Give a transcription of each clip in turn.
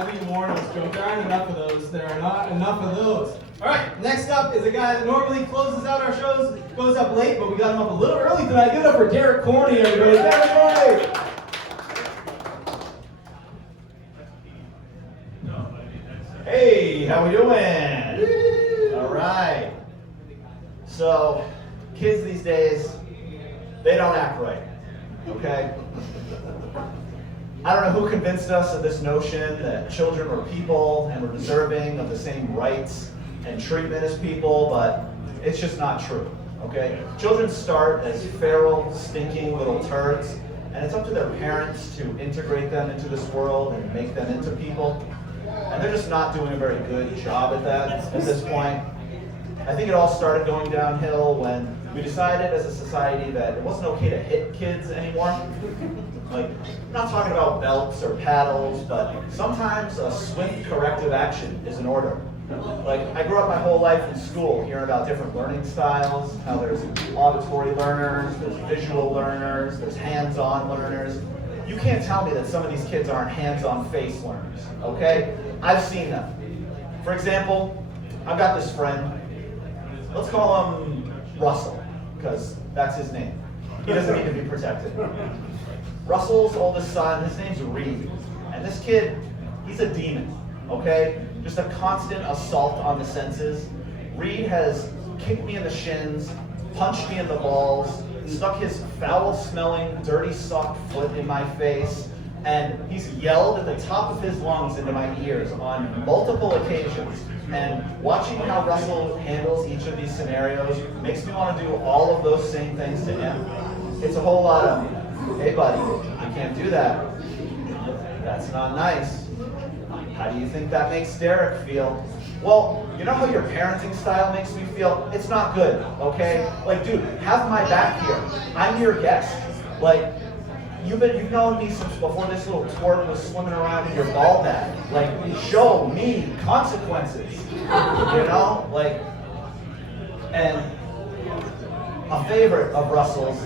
Happy mornings, Joe. There aren't enough of those. There are not enough of those. All right, next up is a guy that normally closes out our shows, goes up late, but we got him up a little early tonight. Give it up for Derek Corney, everybody. Derek Corney! Hey, how we doing? All right. So, kids these days, they don't act right, okay? I don't know who convinced us of this notion that children were people and were deserving of the same rights and treatment as people, but it's just not true, okay? Children start as feral, stinking little turds, and it's up to their parents to integrate them into this world and make them into people. And they're just not doing a very good job at that at this point. I think it all started going downhill when we decided as a society that it wasn't okay to hit kids anymore. Like, I'm not talking about belts or paddles, but sometimes a swift corrective action is in order. Like, I grew up my whole life in school hearing about different learning styles, how there's auditory learners, there's visual learners, there's hands-on learners. You can't tell me that some of these kids aren't hands-on face learners, okay? I've seen them. For example, I've got this friend, let's call him Russell, because that's his name. He doesn't need to be protected. Russell's oldest son, his name's Reed, and this kid, he's a demon, okay? Just a constant assault on the senses. Reed has kicked me in the shins, punched me in the balls, stuck his foul-smelling, dirty-socked foot in my face, and he's yelled at the top of his lungs into my ears on multiple occasions. And watching how Russell handles each of these scenarios makes me want to do all of those same things to him. It's a whole lot of, hey buddy, you can't do that. That's not nice. How do you think that makes Derek feel? Well, you know how your parenting style makes me feel? It's not good, okay? Like, dude, have my back here. I'm your guest. Like, you've known me since before this little twerp was swimming around in your ball bag. Like, show me consequences, you know? Like, and a favorite of Russell's,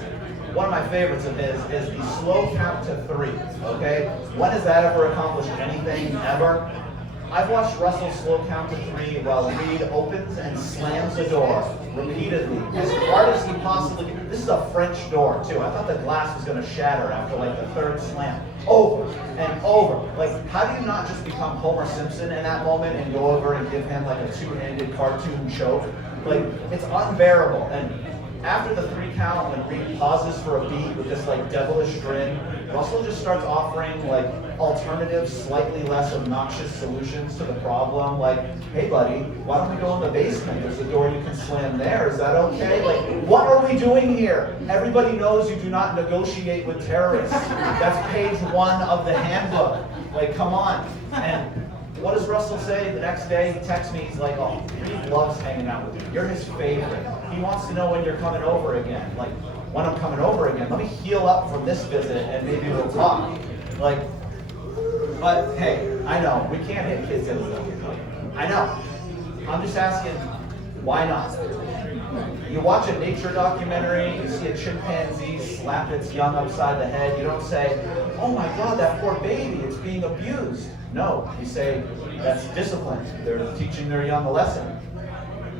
one of my favorites of his is the slow count to 3, okay? When has that ever accomplished anything, ever? I've watched Russell slow count to 3 while Reed opens and slams the door repeatedly, as hard as he possibly can. This is a French door, too. I thought the glass was going to shatter after, like, the 3rd slam. Over and over. Like, how do you not just become Homer Simpson in that moment and go over and give him, like, a 2-handed cartoon choke? Like, it's unbearable. And after the 3 count, when Reed pauses for a beat with this like devilish grin, Russell just starts offering like alternative, slightly less obnoxious solutions to the problem. Like, hey buddy, why don't we go in the basement? There's a door you can slam there. Is that okay? Like, what are we doing here? Everybody knows you do not negotiate with terrorists. That's page 1 of the handbook. Like, come on. And what does Russell say the next day? He texts me, he's like, oh, Reed loves hanging out with you. You're his favorite. He wants to know when you're coming over again. Like, when I'm coming over again, let me heal up from this visit and maybe we'll talk. Like, but hey, I know, we can't hit kids anymore. I know. I'm just asking, why not? You watch a nature documentary, you see a chimpanzee slap its young upside the head, you don't say, oh my god, that poor baby, it's being abused. No, you say, that's discipline. They're teaching their young a lesson.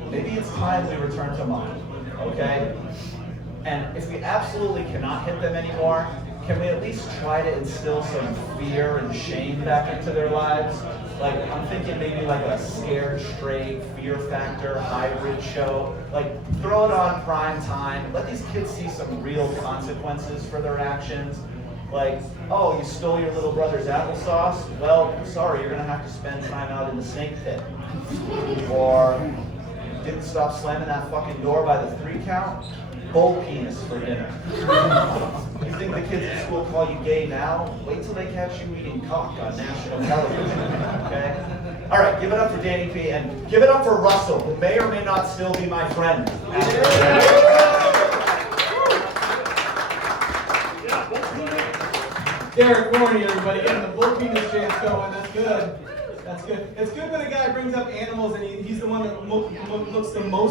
Maybe it's time we return to mine, okay? And if we absolutely cannot hit them anymore, can we at least try to instill some fear and shame back into their lives? Like, I'm thinking maybe like a Scared Straight, Fear Factor hybrid show. Like, throw it on prime time. Let these kids see some real consequences for their actions. Like, oh, you stole your little brother's applesauce? Well, sorry, you're gonna have to spend time out in the snake pit. Or, didn't stop slamming that fucking door by the 3 count? Bull penis for dinner. You think the kids at school call you gay now? Wait till they catch you eating cock on national television, okay? All right, give it up for Danny P. and give it up for Russell, who may or may not still be my friend. Derek Corney, everybody, getting the bull penis chance going. That's good. That's good. It's good when a guy brings up animals and he's the one that looks the most